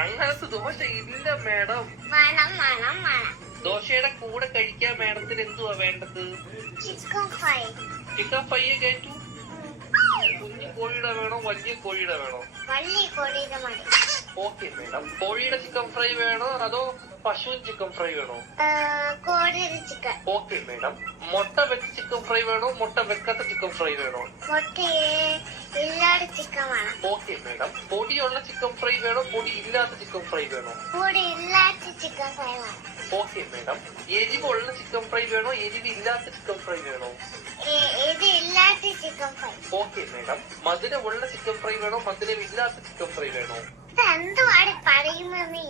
അങ്ങനത്തെ ദോശ ഇല്ല മേഡം. വേണം വേണം വേണം. ദോശയുടെ കൂടെ കഴിക്കാൻ മേഡത്തിന് എന്തുവാ വേണ്ടത്? Chicken fry. ചിക്കൻ ഫ്രൈ കയറ്റു. കുഞ്ഞു കോഴിയുടെ വേണോ വലിയ കോഴിയുടെ വേണോ? മതി. Okay madam. കോഴിയുടെ ചിക്കൻ ഫ്രൈ വേണോ അതോ പശുവിൻ ചിക്കൻ ഫ്രൈ വേണോ? ചിക്കൻ. Okay madam. മുട്ട വെച്ച ചിക്കൻ ഫ്രൈ വേണോ മുട്ട വെക്കാത്ത ചിക്കൻ ഫ്രൈ വേണം? ഓക്കെ മേഡം പൊടിയുള്ള ചിക്കൻ ഫ്രൈ വേണോ? പൊടി ഇല്ലാത്ത ചിക്കൻ ഫ്രൈ വേണോ? പൊടി ഇല്ലാത്ത ചിക്കൻ ഫ്രൈ ഓക്കെ മാഡം എരിവുള്ള ചിക്കൻ ഫ്രൈ വേണോ? എരിവ് ഇല്ലാത്ത ചിക്കൻ ഫ്രൈ വേണോ ഇല്ലാത്ത ചിക്കൻ ഫ്രൈ ഓക്കെ മാഡം മധുരമുള്ള ചിക്കൻ ഫ്രൈ വേണോ? മധുരം ഇല്ലാത്ത ചിക്കൻ ഫ്രൈ വേണോ? എന്തുവാണ് പറയുന്നത്